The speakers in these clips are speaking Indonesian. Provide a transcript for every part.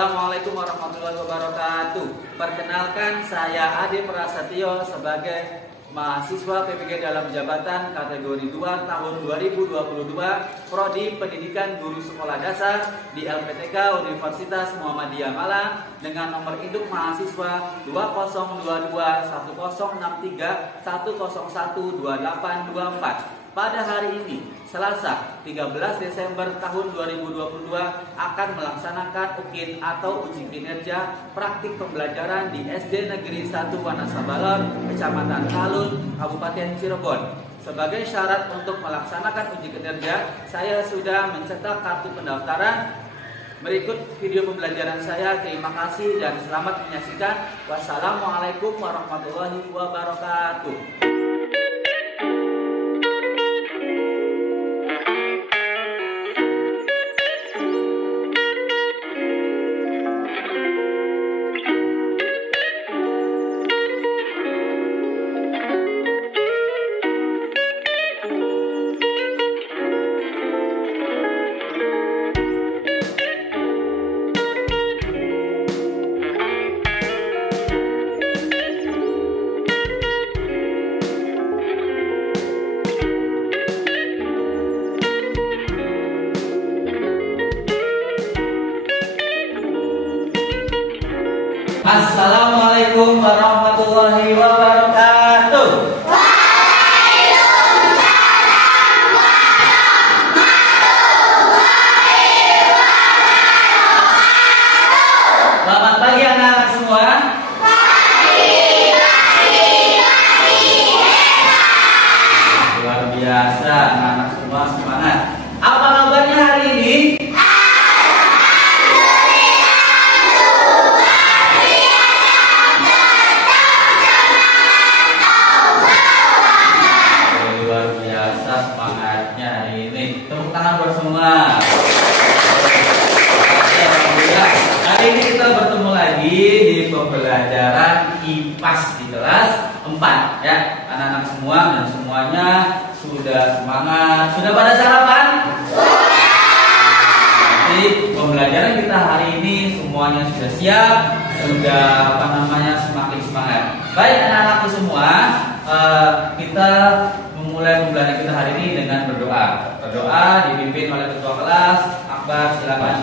Assalamualaikum warahmatullahi wabarakatuh. Perkenalkan, saya Ade Prasetyo sebagai mahasiswa PPG dalam jabatan kategori 2 tahun 2022 Prodi Pendidikan Guru Sekolah Dasar di LPTK Universitas Muhammadiyah Malang dengan nomor induk mahasiswa 202163101284. Pada hari ini, Selasa 13 Desember tahun 2022 akan melaksanakan UKIN atau Uji Kinerja Praktik Pembelajaran di SD Negeri 1 Wonosabalor, Kecamatan Talun, Kabupaten Cirebon. Sebagai syarat untuk melaksanakan uji kinerja, saya sudah mencetak kartu pendaftaran. Berikut video pembelajaran saya. Terima kasih dan selamat menyaksikan. Wassalamualaikum warahmatullahi wabarakatuh. Assalamualaikum warahmatullahi wabarakatuh. Waalaikumsalam warahmatullahi wabarakatuh. Selamat pagi anak-anak semua. Pagi. Luar biasa anak-anak semua, semangat. Apa kabarnya hari ini? Semua. Hari ini kita bertemu lagi di pembelajaran IPAS di kelas 4 ya. Anak-anak semua dan semuanya sudah semangat, sudah pada sarapan? Sudah. Jadi pembelajaran kita hari ini semuanya sudah siap, sudah semakin semangat. Baik anak-anakku semua, kita memulai pembelajaran kita hari ini dengan berdoa. Berdoa dipimpin oleh ketua kelas. Akbar, silakan.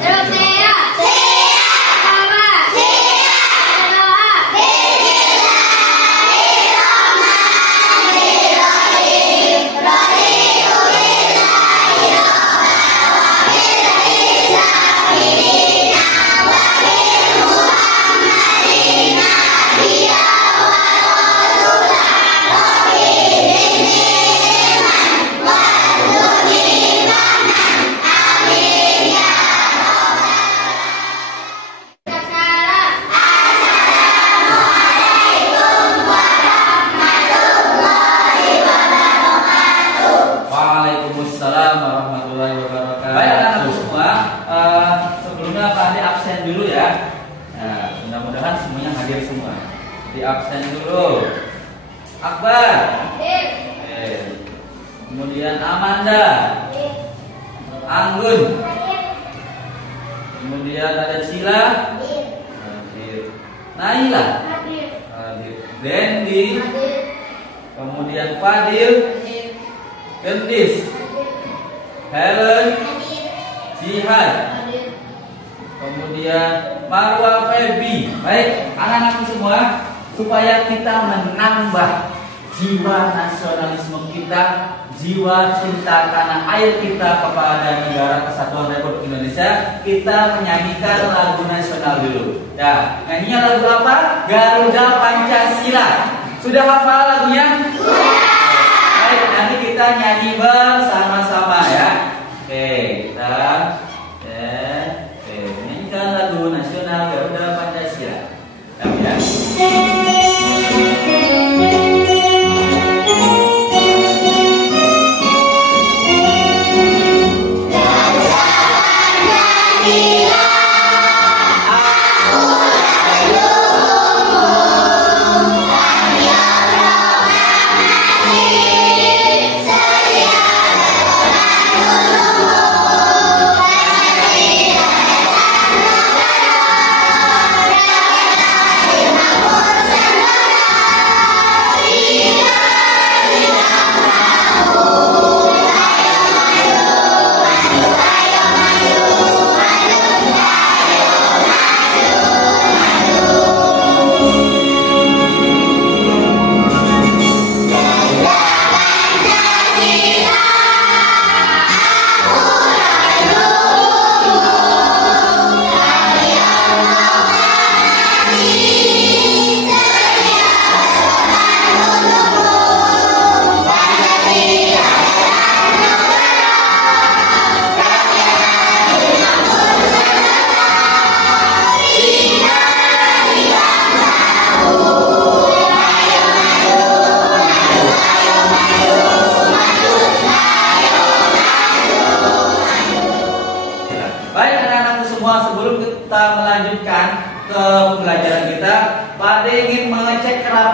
Di absen dulu. Akbar. Kemudian Amanda. Anggun. Kemudian ada Sila. Naila. Dendi. Kemudian Fadil. Gendis. Helen. Jihad. Kemudian Marwa Febi. Baik, anak-anakku semua, supaya kita menambah jiwa nasionalisme kita, jiwa cinta tanah air kita kepada negara kesatuan Republik Indonesia, kita menyanyikan lagu nasional dulu. Ya, nyanyinya lagu apa? Garuda Pancasila. Sudah hafal lagunya? Sudah. Baik, nanti kita nyanyi bersama-sama ya. Oke, kita nyanyikan lagu nasional Garuda Pancasila. Ya. Saya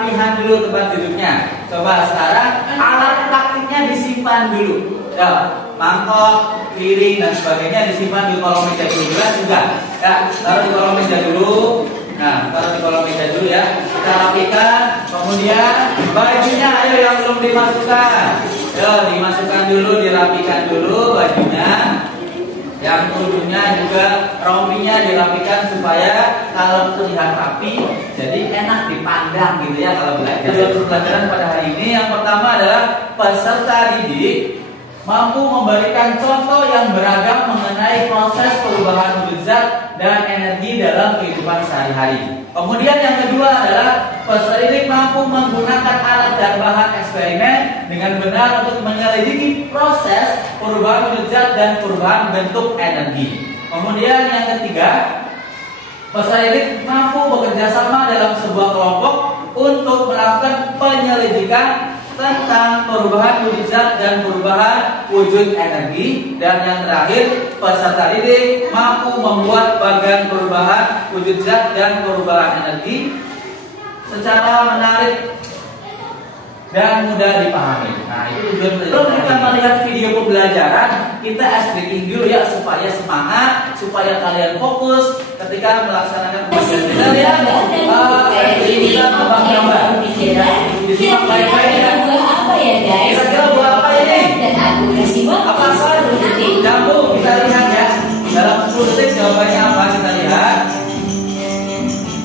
rapihan dulu tempat duduknya. Coba sekarang alat praktiknya disimpan dulu. Ya, mangkok, piring dan sebagainya disimpan di kolong meja dulu. Jelas juga. Ya, taruh di kolong meja dulu. Nah, taruh di kolong meja dulu ya. Kita rapikan. Kemudian bajunya, ayo yang belum dimasukkan. Yo, dimasukkan dulu, dirapikan dulu bajunya. Yang ujungnya juga rompinya dirapikan supaya kalau terlihat rapi, jadi enak dipandang gitu ya kalau belajar. Tujuan pelajaran pada hari ini yang pertama adalah peserta didik mampu memberikan contoh yang beragam mengenai proses perubahan wujud zat dan energi dalam kehidupan sehari-hari. Kemudian yang kedua adalah peserta didik mampu menggunakan alat dan bahan eksperimen dengan benar untuk menyelidiki proses perubahan wujud zat dan perubahan bentuk energi. Kemudian yang ketiga, peserta didik mampu bekerja sama dalam sebuah kelompok untuk melakukan penyelidikan tentang perubahan wujud zat dan perubahan wujud energi. Dan yang terakhir, peserta didik mampu membuat bagian perubahan wujud zat dan perubahan energi secara menarik dan mudah dipahami. Nah, itu tujuan. Sebelum kita melihat video pembelajaran, kita ice breaking dulu ya supaya semangat, supaya kalian fokus ketika melaksanakan pembelajaran. Kita lihat kita gambar. Disimak baik-baik ya. Apa ya guys? Kira-kira buah apa ini? Dan aku kasih waktu Apa? 10 detik. Jambu. Kita lihat ya. Dalam 10 detik jawabannya apa? Kita lihat.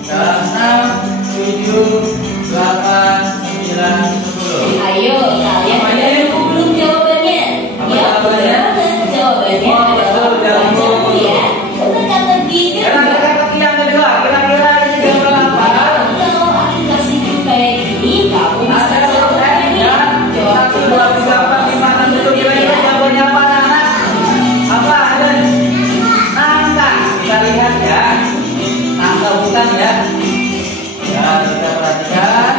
Dalam 6, 7, 8, 9, 10. Ayo kalian Apa udah ini? nemu belum jawabannya? Apa Ya jawabannya? benar, jawabannya Oh, adalah betul, jambu. jambu ya. Teka-teki Sekarang kita ke yang kedua. Kira-kira ini gambar apa? Kalau aku kasih clue kayak gini, kamu bisa Ada huruf jawab N nih. ya. Jawab 1, 2, 3, 4, 5, 6, 7. Kira-kira jawabannya apa, anak? Apa? Ada nangka. Kita lihat ya. Nangka bukan ya. Ya, kita perhatikan.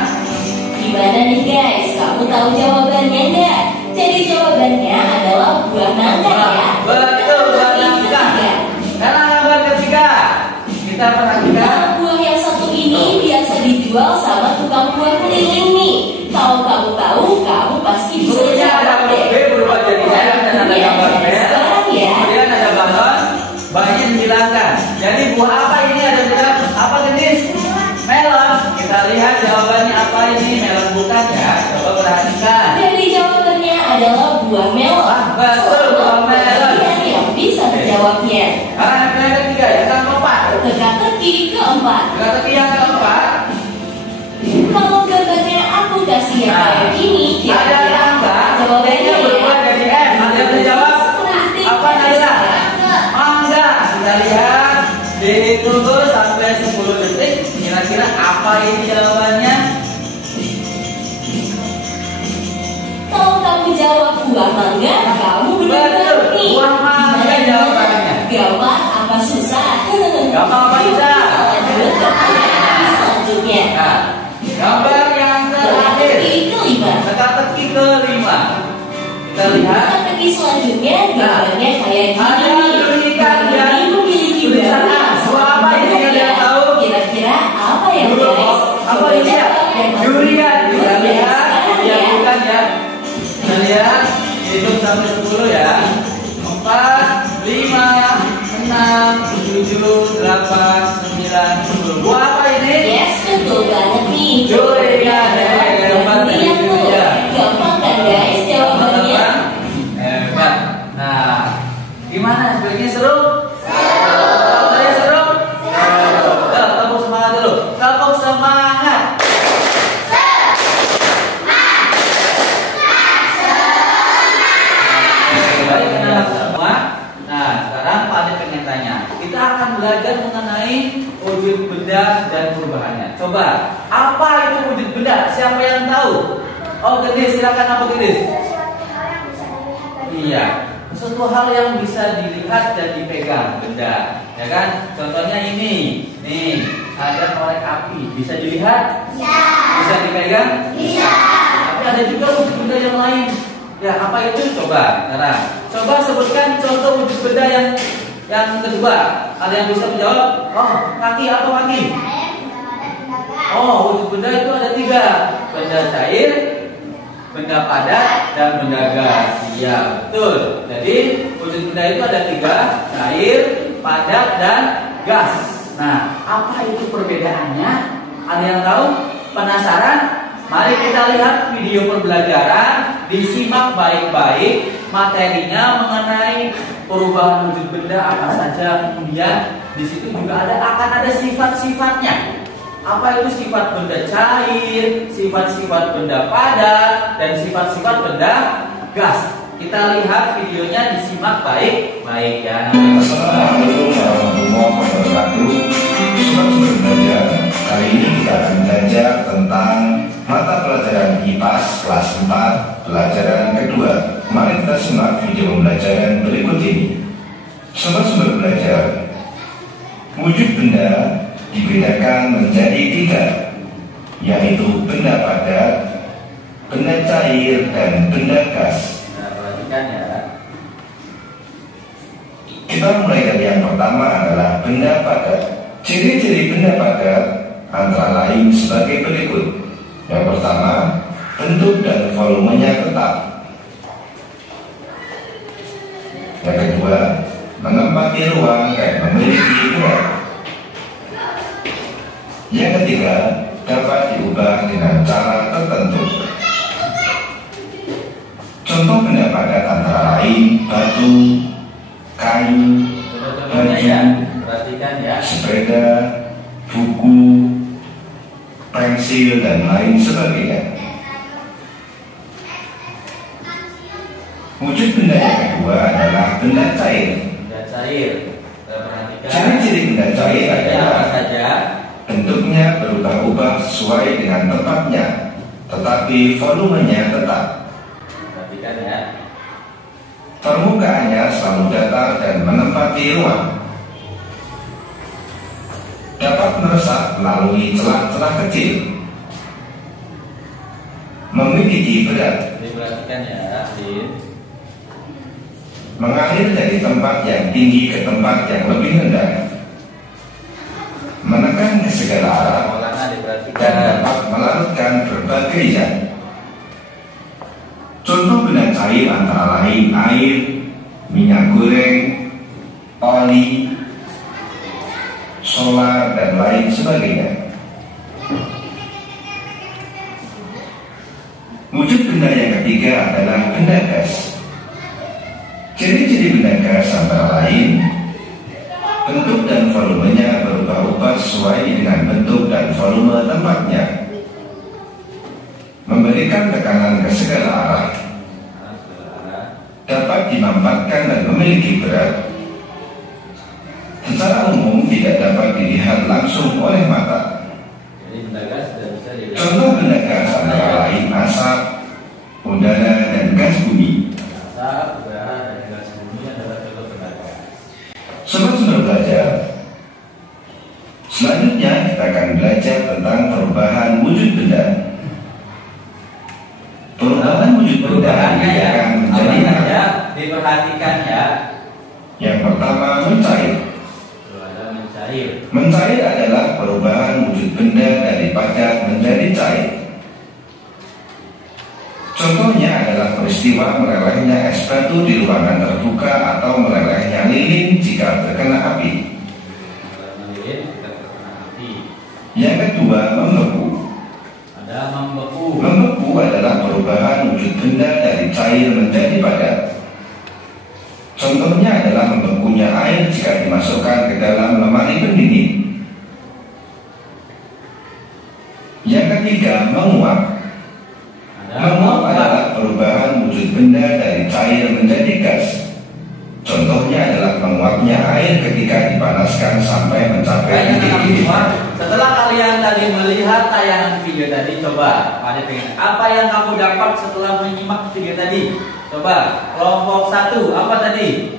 Gimana nih guys? Kamu tahu jawabannya nggak? Jadi jawabannya adalah buah nangka ya. Betul, buah nangka. Sekarang gambar ketiga. Kita perhatikan. Nah, buah yang satu ini biasa dijual sama tukang buah keliling nih. Kalau kamu tahu, kamu pasti bisa Hurufnya ada jawab huruf B deh. berubah jadi M dan ada Iya, gambar B. sekarang ya. Kemudian ada balon, banyak dihilangkan. Jadi buah apa ini? Ada juga apa jenis? Melon. Kita lihat jawabannya apa ini? Melon bukan ya? Coba perhatikan. Jadi jawabannya adalah buah melon. Ah, betul, buah melon. Kalian yang bisa menjawabnya. Sekarang yang ketiga ya, yang keempat. Teka-teki keempat. Teka-teki yang keempat. Kalau gambarnya aku kasih yang kayak gini, Ada kira-kira nangka, jawabannya T-nya berubah ya. jadi M. Ada yang menjawab? Apa Naila? Mangga. Kita lihat. Ditunggu sampai 10 detik. Kira-kira apa ini jawabannya? Kalau kamu jawab buah mangga, kamu benar Betul, nih. buah mangga Gimana? jawabannya. Gampang apa susah? Gampang apa susah? Lanjut ke pertanyaan selanjutnya. Nah, gambar yang terakhir. Teka-teki kelima. Teka-teki kelima. Kita lihat. Teka-teki selanjutnya gambarnya kayak Ada gini. durian ya. Ini memiliki Tulisan banyak A. Buah apa ini yang kalian tahu? Kira-kira apa ya Dulu, guys? apa ini ya? Durian. Kita lihat. Ya bukan ya. Kita lihat. Hitung sampai 10 ya. 4, 5, 6, 7, 8, 9, 10. Buah apa ini? Yes, betul banget nih. Durian. Hebat dari Durian tuh. durian. Gampang kan guys jawabannya? Hebat. Nah, gimana? Sebaiknya seru? Saya seru? Seru. Tepuk semangat dulu. Tepuk semangat. Baik anak semua. Nah, sekarang Pak Ade pengen tanya. Kita akan belajar mengenai wujud benda dan perubahannya. Coba, apa itu wujud benda? Siapa yang tahu? Oh, Gedis, silakan apa Gedis? Iya, sesuatu hal yang bisa dilihat dan dipegang benda, ya kan? Contohnya ini, nih ada korek api, bisa dilihat? Bisa dipegang? Tapi ada juga wujud benda yang lain. Ya, apa itu? Coba, sekarang. Coba sebutkan contoh wujud benda yang kedua. Ada yang bisa menjawab? Oh, kaki apa kaki? Oh, wujud benda itu ada 3. Benda cair, benda padat, dan benda gas. Iya, betul. Jadi wujud benda itu ada 3, cair, padat, dan gas. Nah, apa itu perbedaannya? Ada yang tahu? Penasaran? Mari kita lihat video pembelajaran, disimak baik-baik materinya mengenai perubahan wujud benda apa saja. Kemudian di situ juga akan ada sifat-sifatnya. Apa itu sifat benda cair, sifat-sifat benda padat, dan sifat-sifat benda gas. Kita lihat videonya, disimak baik-baik ya. Assalamualaikum warahmatullahi wabarakatuh. Sobat belajar, kali ini kita akan belajar tentang mata pelajaran IPAS kelas 4, pelajaran kedua. Mari kita simak video pembelajaran berikut ini. Sobat belajar, wujud benda dibedakan menjadi 3, yaitu benda padat, benda cair, dan benda gas. Ya. Kita mulai dari yang pertama adalah benda padat. Ciri-ciri benda padat antara lain sebagai berikut. Yang pertama, bentuk dan volumenya tetap. Yang kedua, menempati ruang dan memiliki berat. Yang ketiga, dapat diubah dengan cara tertentu. Contoh benda padat antara lain batu, kayu, baju, Perhatikan ya. sepeda, buku, pensil, dan lain sebagainya. Wujud benda yang kedua adalah benda cair. Benda cair. Kita perhatikan. Ciri-ciri benda cair Apa adalah saja? bentuknya berubah-ubah sesuai dengan tempatnya, tetapi volumenya tetap. Perhatikan ya. Permukaannya selalu datar dan menempati ruang. Dapat meresap melalui celah-celah kecil. Memiliki berat. Diperhatikan ya, Din. Mengalir dari tempat yang tinggi ke tempat yang lebih rendah. Menekan ke segala arah Polanya dan diperhatikan. dapat melarutkan berbagai zat. Contoh benda cair antara lain air, minyak goreng, oli, solar, dan lain sebagainya. Wujud benda yang ketiga adalah benda gas. Ciri-ciri benda gas antara lain bentuk dan volumenya berubah-ubah sesuai dengan bentuk dan volume tempatnya. Memberikan tekanan ke segala arah. Dapat dimampatkan dan memiliki berat. Secara umum tidak dapat dilihat langsung oleh mata. Jadi benda gas tidak bisa dilihat. Contoh benda gas antara lain asap, udara, dan gas bumi. Asap, udara, dan gas bumi adalah contoh benda gas. Sobat belajar. Selanjutnya kita akan belajar tentang perubahan wujud benda. Perubahan wujud benda Perubahannya ya. akan Apa menjadi saja? Diperhatikan ya. yang pertama mencair. Ada mencair. Mencair adalah perubahan wujud benda dari padat menjadi cair. Contohnya adalah peristiwa melelehnya es batu di ruangan terbuka atau melelehnya lilin jika terkena api. Lilin kita terkena api. Yang kedua, membeku. Ada membeku. Membeku adalah perubahan wujud benda dari cair menjadi padat. Contohnya adalah membekunya air jika dimasukkan ke dalam lemari pendingin. Yang ketiga, menguap. Menguap adalah perubahan wujud benda dari cair menjadi gas. Contohnya adalah menguapnya air ketika dipanaskan sampai mencapai Baik, titik anak-anak ini. semua, setelah kalian tadi melihat tayangan video tadi, coba pada pengen apa yang kamu dapat setelah menyimak video tadi? Coba kelompok 1 apa tadi?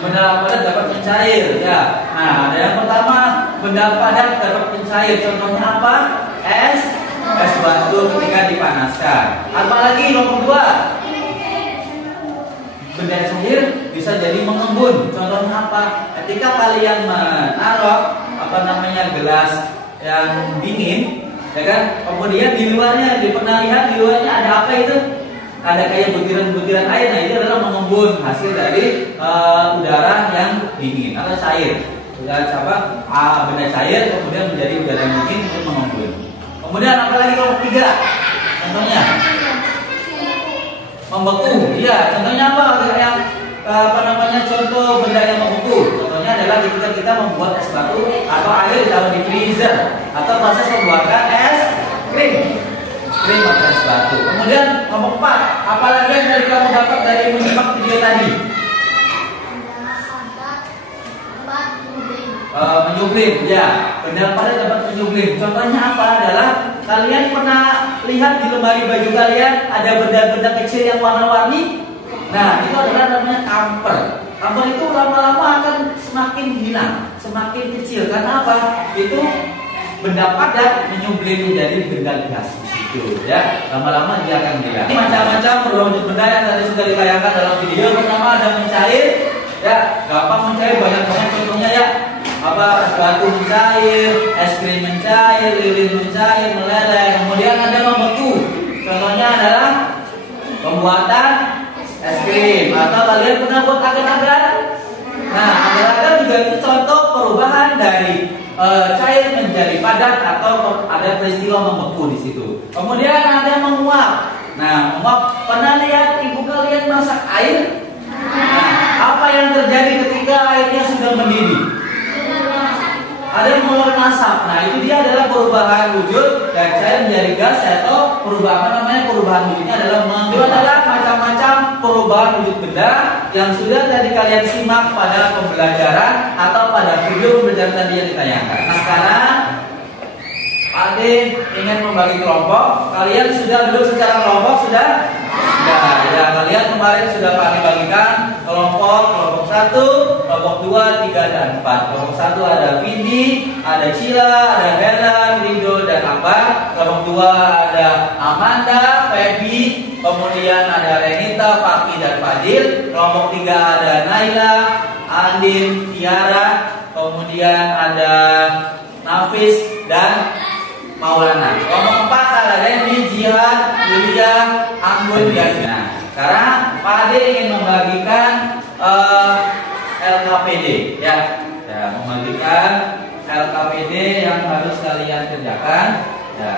Benda padat dapat mencair ya. Nah, ada yang pertama benda padat dapat mencair. Contohnya apa? Es batu ketika dipanaskan. Apalagi kelompok 2? Benda cair bisa jadi mengembun. Contohnya apa? Ketika kalian menaruh gelas yang dingin, ya kan? Kemudian di luarnya, pernah lihat di luarnya ada apa itu? Ada kayak butiran-butiran air. Nah, itu adalah mengembun hasil dari udara yang dingin atau cair. Udara apa? Benda cair kemudian menjadi udara yang dingin untuk mengembun. Kemudian apa lagi kelompok 3? Contohnya membeku. Iya, contohnya apa? Yang contoh benda yang membeku. Contohnya adalah ketika kita membuat es batu atau air ditaruh di freezer atau proses pembuatan es krim. Krim atau es batu. Kemudian nomor 4, apalagi yang tadi kamu dapat dari menyimak video tadi? Menyublim, ya. Benda padat dapat menyublim. Contohnya apa? Adalah kalian pernah lihat di lemari baju kalian ada benda-benda kecil yang warna-warni? Nah, itu adalah namanya kamper. Kamper itu lama-lama akan semakin hilang, semakin kecil. Karena apa? Itu benda padat menyublim menjadi benda gas. Gitu, ya, lama-lama dia akan hilang. Ini macam-macam berwujud benda yang tadi sudah ditayangkan dalam video. Pertama ada mencair, ya, gampang mencair, banyak contohnya ya. Apa, es batu mencair, es krim mencair, lilin mencair, meleleh. Kemudian ada membeku. Contohnya adalah pembuatan es krim. Atau kalian pernah buat agar-agar? Nah, agar-agar juga itu contoh perubahan dari cair menjadi padat atau ada peristiwa membeku di situ. Kemudian ada menguap. Nah, menguap, pernah lihat ibu kalian masak air? Nah, apa yang terjadi ketika airnya sudah mendidih? Ada yang mengeluarkan asap. Nah, itu dia adalah perubahan wujud dan cair menjadi gas atau perubahan perubahan wujudnya adalah itu adalah macam-macam perubahan wujud benda yang sudah tadi kalian simak pada pembelajaran atau pada video pembelajaran tadi yang ditayangkan. Nah, sekarang Pak Ade ingin membagi kelompok. Kalian sudah duduk secara kelompok sudah? Ya, kalian kemarin sudah Pak Ade bagikan kelompok 1, kelompok 2, 3, dan 4. Kelompok 1 ada Vindi, ada Cila, ada Helen, Rido, dan Akbar. Kelompok 2 ada Amanda, Feby, kemudian ada Renita, Fakih, dan Fadil. Kelompok 3 ada Naila, Andin, Tiara, kemudian ada Nafis, dan Maulana. Kelompok 4 ada Randy, Jihad, Yulia, Anggun, Yasmin. Sekarang Pak Ade ingin membagikan LKPD, ya, membagikan LKPD yang harus kalian kerjakan. Ya.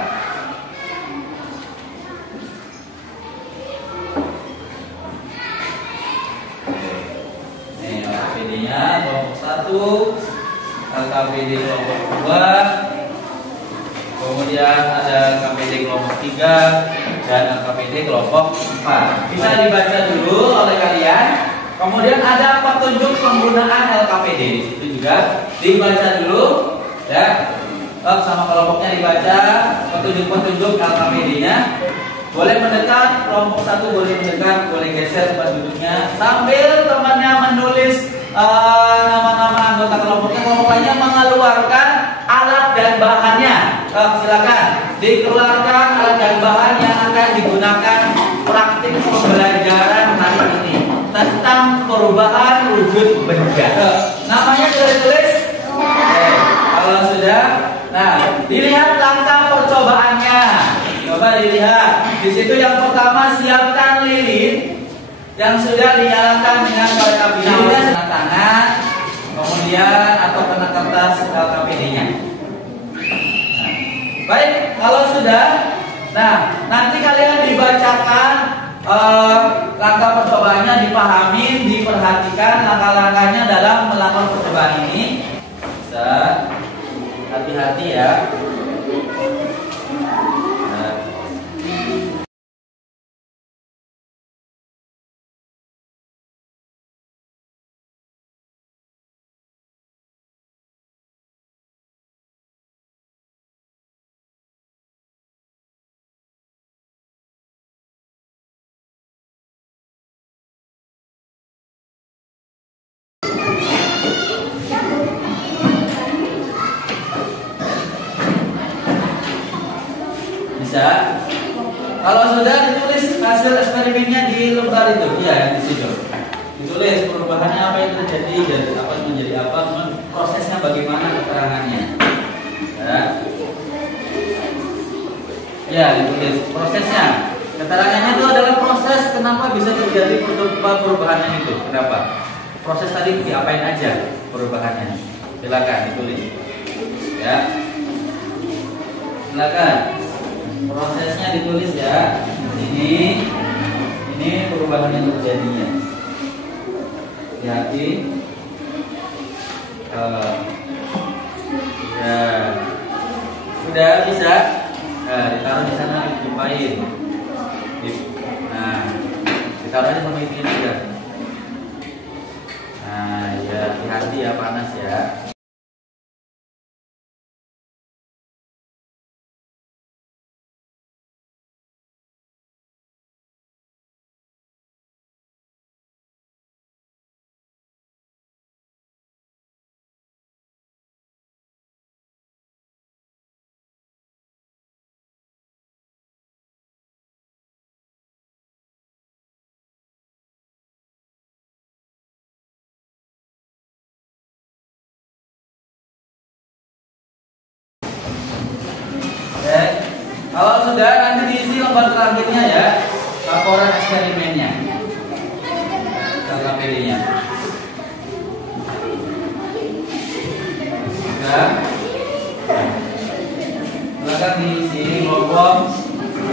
Ini LKPD-nya kelompok 1, LKPD kelompok 2. Kemudian ada LKPD kelompok 3 dan LKPD kelompok 4. Bisa dibaca dulu oleh kalian. Kemudian ada petunjuk penggunaan LKPD. Di situ juga dibaca dulu, ya. Sama kelompoknya dibaca petunjuk-petunjuk LKPD-nya. Boleh mendekat, kelompok 1 boleh mendekat, boleh geser tempat duduknya sambil temannya menulis nama-nama anggota kelompoknya. Kelompok lainnya mengeluarkan alat dan bahannya. Silakan dikeluarkan alat dan bahan yang akan digunakan praktik pembelajaran hari ini tentang perubahan wujud benda. Namanya sudah ditulis? Kalau sudah, nah dilihat langkah percobaannya. Coba dilihat. Di situ yang pertama siapkan lilin yang sudah dinyalakan dengan korek api. Kemudian tangan, kemudian atau kena kertas LKPD-nya. Baik, kalau sudah, nah nanti kalian dibacakan langkah percobaannya, dipahami, diperhatikan langkah-langkahnya dalam melakukan percobaan ini. Bisa hati-hati ya. Bisa. Kalau sudah ditulis hasil eksperimennya di lembar itu, ya yang di situ. Ditulis perubahannya apa yang terjadi, dari apa menjadi apa, prosesnya bagaimana, keterangannya. Ya. Ya, ditulis prosesnya. Keterangannya itu adalah proses kenapa bisa terjadi perubahannya itu. Kenapa? Proses tadi diapain aja perubahannya? Silakan ditulis. Ya. Silakan. Prosesnya ditulis ya. Ini perubahan yang terjadinya. Hati. Ya. Sudah bisa. Nah, ditaruh di sana dilupain. Nah, ditaruh aja sama ini aja. Nah, ya hati-hati ya, panas ya. Kalau sudah, nanti diisi lembar terakhirnya ya, laporan eksperimennya. Kita pilihnya. Sudah. Silakan diisi kelompok 2.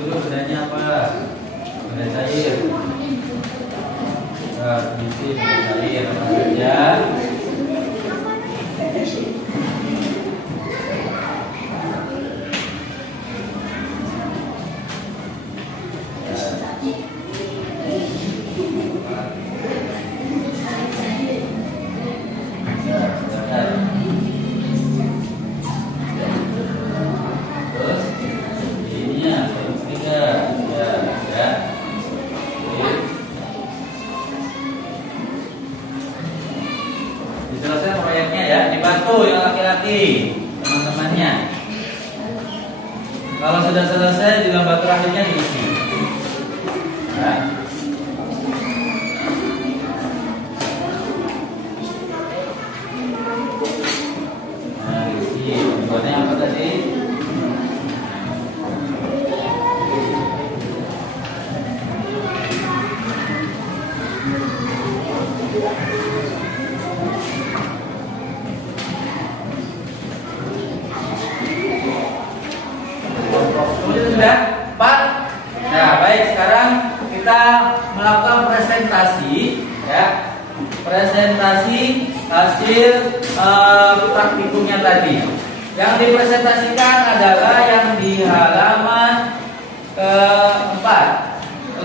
Dulu bedanya apa? Beda cair. Diisi cair saja. Diselesaikan proyeknya ya, dibantu yang laki-laki teman-temannya. Kalau sudah selesai di lembar terakhirnya diisi. Nah. Nah, diisi. Buatnya apa tadi? Sudah 4. Nah, baik, sekarang kita melakukan presentasi ya. Presentasi hasil praktikumnya tadi. Yang dipresentasikan adalah yang di halaman ke-4. 5.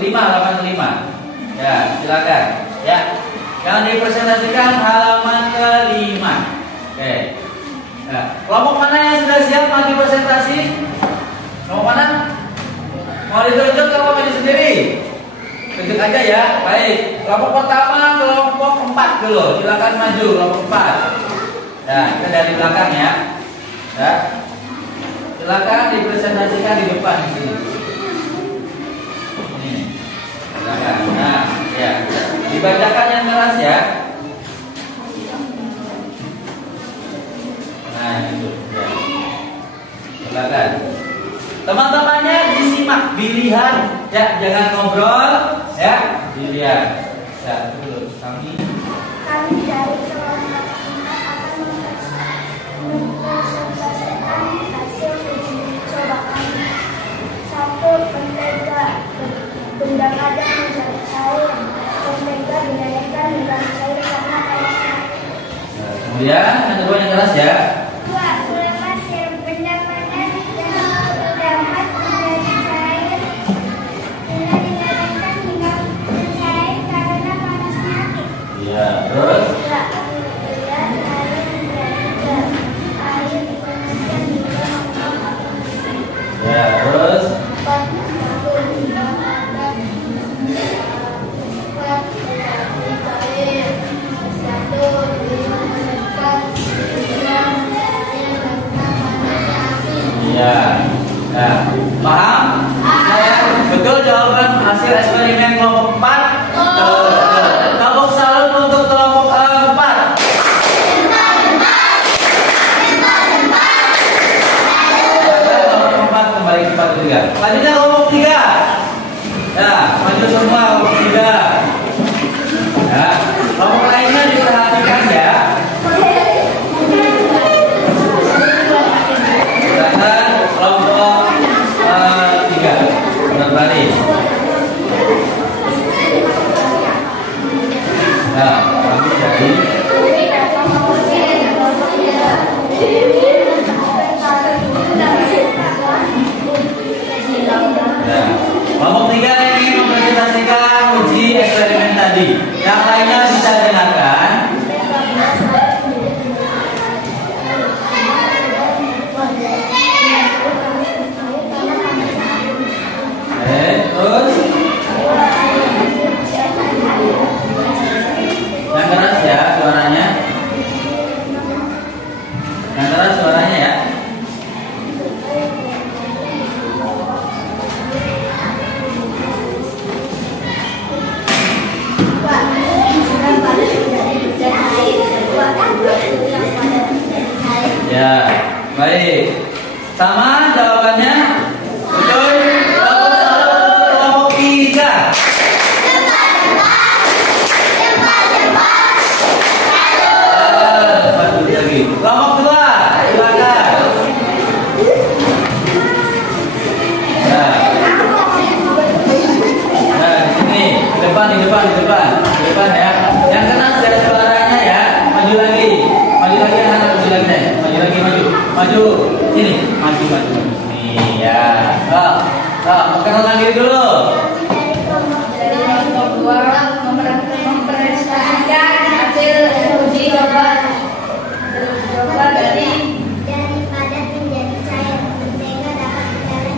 Ya, silakan. Ya. Yang dipresentasikan halaman ke-5. Oke. Nah, kelompok mana yang sudah siap maju presentasi? Kelompok mana? Mau ditunjuk atau maju sendiri? Tunjuk aja ya. Baik. Kelompok pertama, kelompok 4 dulu. Silakan maju kelompok 4. Nah, kita dari belakang ya. Ya. Silakan dipresentasikan di depan di sini. Ini. Silakan. Nah, ya. Dibacakan yang keras ya. Nah, itu. Ya. Silakan. Teman-temannya disimak, dilihat, ya, jangan ngobrol, ya, dilihat. Ya, dulu kami dari kelompok 4 akan mempresentasikan hasil uji coba kami. 1. Mentega. Benda padat menjadi cair. Mentega dinaikkan menjadi cair karena panasnya. kemudian yang kedua yang keras ya. 2. Gula pasir. Benda padat dan dapat menjadi cair bila dinaikkan hingga mencair karena panasnya api. Iya, terus. 3. Kemudian air menjadi gas. Air dipanaskan hingga menguap. Ya, terus. 4. Benda padat menjadi cair. 1. Mendekat hingga 3. Selanjutnya kelompok 3. Ya, maju semua kelompok 3. Ya, kelompok lainnya diperhatikan ya. Silakan kelompok 3 berbaris. Nah, kami jadi kelompok 3 ini mempresentasikan uji eksperimen tadi. Yang lainnya bisa dengarkan. Terus yang keras ya suaranya. Yang keras suaranya ya. Ya, baik. Sama jawabannya? Betul. Kelompok 3. Lagi. Kelompok 2, silakan. Ya. Nah, di sini, di depan ya. Yang keras ya suaranya ya. Maju lagi anak, maju. Sini, maju. Nih ya. Perkenalkan diri dulu. Mempresentasikan hasil uji coba dari padat menjadi cair sehingga dapat dijalan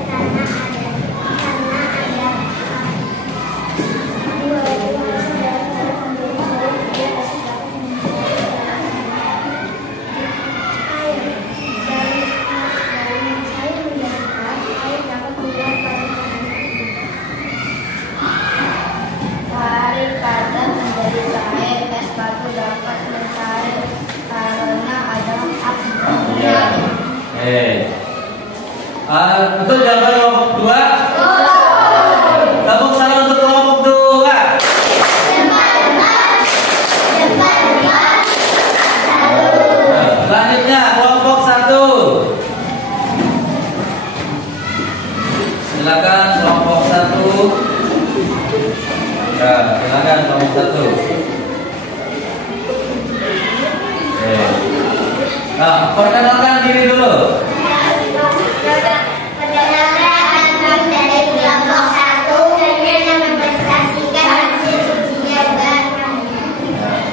karena ada Betul jawaban kelompok 2. Tepuk tangan untuk kelompok 2. Selanjutnya kelompok 1. Silakan kelompok 1. Ya, silakan kelompok 1. Nah, perkenalkan diri dulu.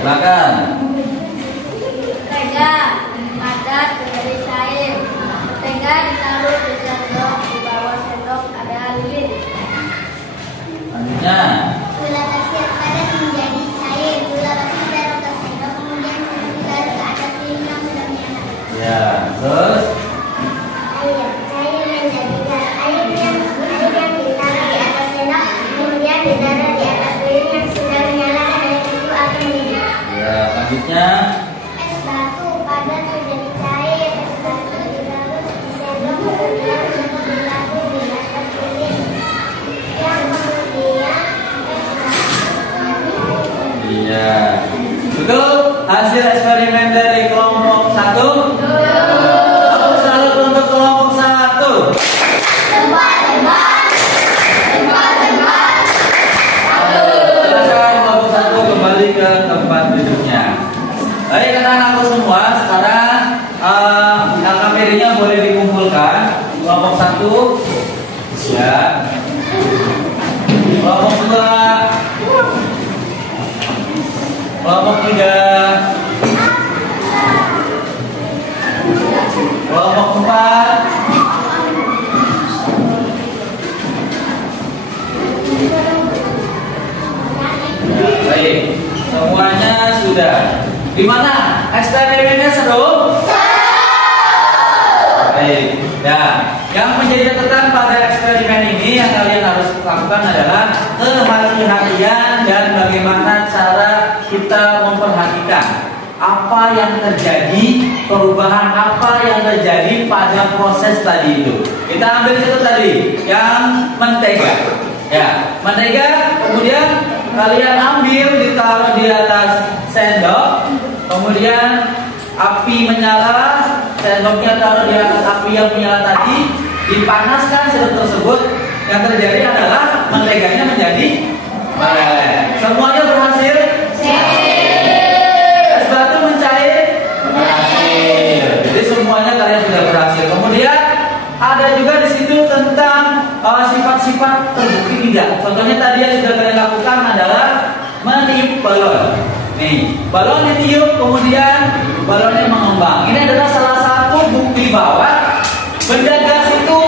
Silakan. Tega padat menjadi cair. Tega ditaruh di sendok, di bawah sendok ada lilin. Selanjutnya. Gula pasir padat menjadi cair. Gula pasir ditaruh ke sendok, kemudian ditaruh ke atas lilin yang sudah menyala. Ya, terus. Air menjadi garam. Air yang ditaruh di atas sendok, kemudian ditaruh di atas lilin yang sudah menyala. Air itu akan menjadi. Ya, selanjutnya. Es batu padat menjadi cair. Es batu ditaruh di sendok, kemudian ditaruh di atas lilin yang kemudian es batu. Iya. Betul hasil eksperimen dari kelompok 1. Tepuk salut untuk kelompok 1. Silakan kelompok 1 kembali ke tempat duduknya. Baik anak-anakku semua, sekarang LKPD-nya boleh dikumpulkan. Kelompok 1. Ya. Kelompok 2. Kelompok 3. Kelompok 4. Baik, semuanya sudah. Gimana? Eksperimennya seru? Baik. Ya, yang menjadi catatan pada eksperimen ini yang kalian harus lakukan adalah kehati-hatian dan bagaimana cara kita memperhatikan. apa yang terjadi, perubahan apa yang terjadi pada proses tadi itu. Kita ambil itu tadi, yang mentega. Ya, mentega kemudian kalian ambil, ditaruh di atas sendok, kemudian api menyala, sendoknya taruh di atas api yang menyala tadi, dipanaskan sendok tersebut. Yang terjadi adalah menteganya menjadi meleleh. Semuanya berhasil? Es batu mencair? Berhasil. Jadi semuanya kalian sudah berhasil. Kemudian ada juga di situ tentang sifat-sifat terbukti tidak. Contohnya tadi yang sudah kalian lakukan adalah meniup balon. Nih, balon ditiup, kemudian balonnya mengembang. Ini adalah salah satu bukti bahwa benda gas itu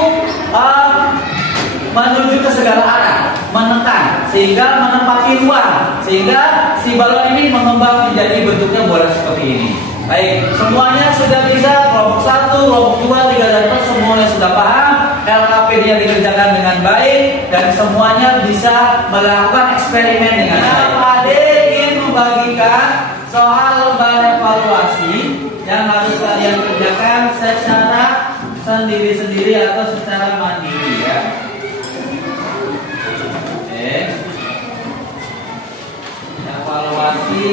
menuju ke segala arah, menekan sehingga menempati ruang, sehingga si balon ini mengembang menjadi bentuknya bola seperti ini. Baik, semuanya sudah bisa, kelompok 1, kelompok 2, 3, dan 4 semuanya sudah paham. LKPD-nya dikerjakan dengan baik dan semuanya bisa melakukan eksperimen dengan baik. Adik ingin membagikan soal lembar evaluasi yang harus kalian kerjakan secara sendiri-sendiri atau secara mandiri ya. Evaluasi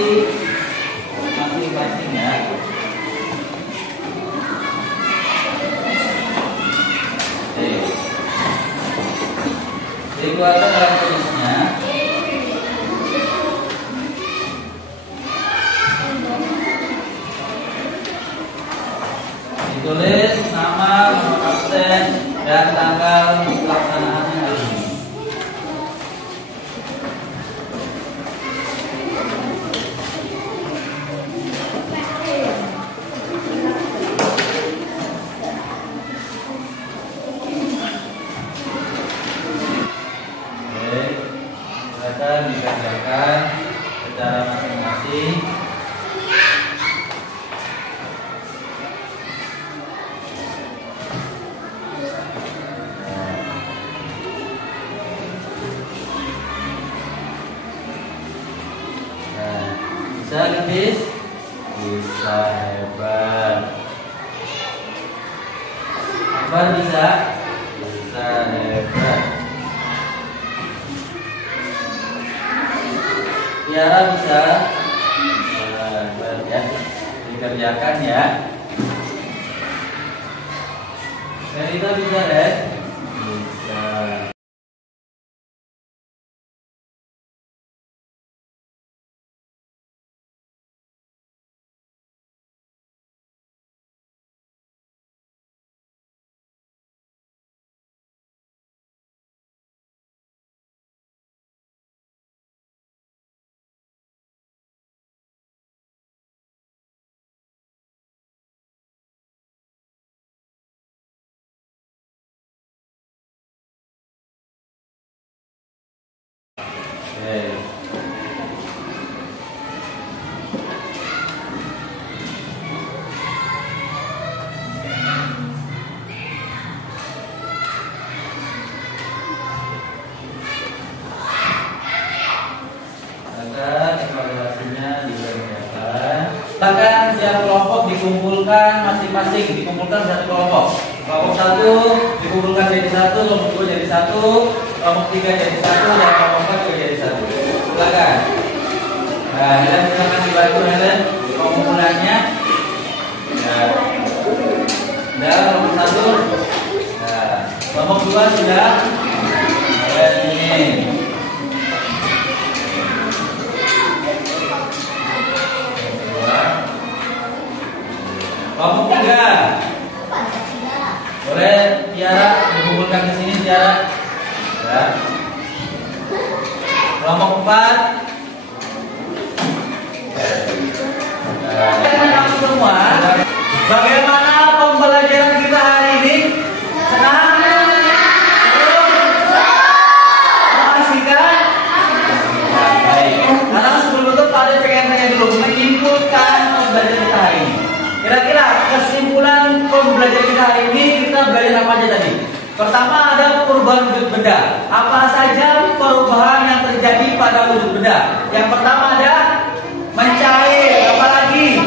masing-masing ya. Itu ada dalam tulisnya. Ditulis nama, nomor absen, dan tanggal pelaksanaannya hari ini. Dikerjakan secara masing-masing. Bisa gendis? Bisa, hebat. Akbar bisa? Bisa, hebat. Tiara bisa? Ya, dikerjakan ya. Merita bisa Red? Bisa. Silakan setiap kelompok dikumpulkan masing-masing, dikumpulkan satu kelompok. Kelompok 1 dikumpulkan jadi 1, kelompok 2 jadi 1, kelompok 3 jadi 1, dan kelompok 4 juga jadi 1. Silakan. Nah, Helen silakan dibantu Helen pengumpulannya. Nah, kelompok 1. Nah, kelompok 2 sudah. Helen ini. Kelompok 3. Boleh Tiara dikumpulkan ke sini Tiara. Ya. Kelompok 4. Semua. Bagaimana pembelajaran kita hari ini? Senang? Mengasihkan? Baik. Karena sebelum itu pada pengen dulu menyimpulkan pembelajaran kita hari ini. Kira-kira kesimpulan pembelajaran kita hari ini, kita belajar apa aja tadi? Pertama ada perubahan wujud benda. Apa saja perubahan yang terjadi pada wujud benda? Yang pertama ada mencair, apalagi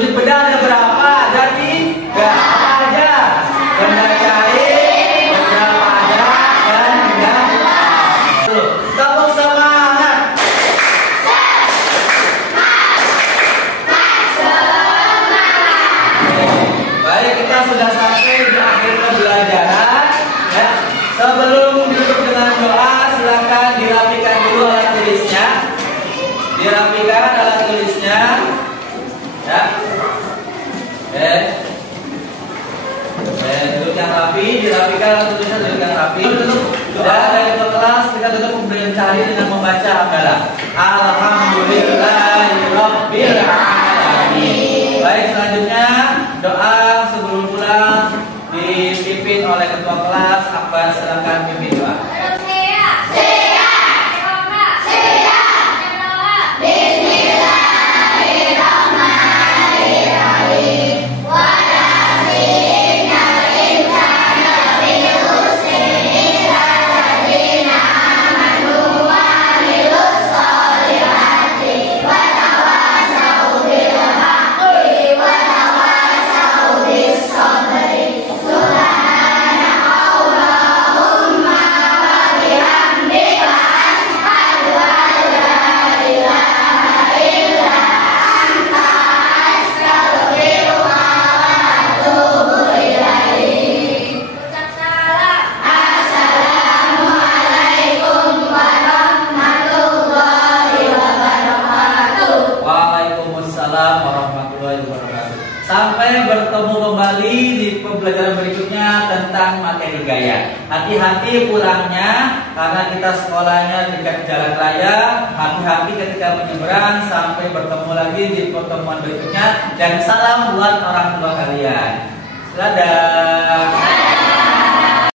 Unit benda ada berapa? Ada 3. Apa aja? Benda cair, benda padat, dan benda luas. Tepuk semangat. Baik, kita sudah sampai di akhir pembelajaran. Ya. Sebelum ditutup dengan doa, silakan dirapikan dulu alat tulisnya. Dirapikan alat tulisnya. Ya. Duduk yang rapi, dirapikan alat tulisnya, duduk yang rapi. Sudah dari kelas, kita tutup pembelajaran cari dengan membaca hamdalah. Alhamdulillahirabbil alamin. Baik, selanjutnya doa sebelum pulang dipimpin oleh ketua kelas. Akbar, silakan pimpin doa. Sampai bertemu kembali di pembelajaran berikutnya tentang materi gaya. Hati-hati pulangnya karena kita sekolahnya dekat jalan raya. Hati-hati ketika menyeberang. Sampai bertemu lagi di pertemuan berikutnya. Dan salam buat orang tua kalian. Dadah.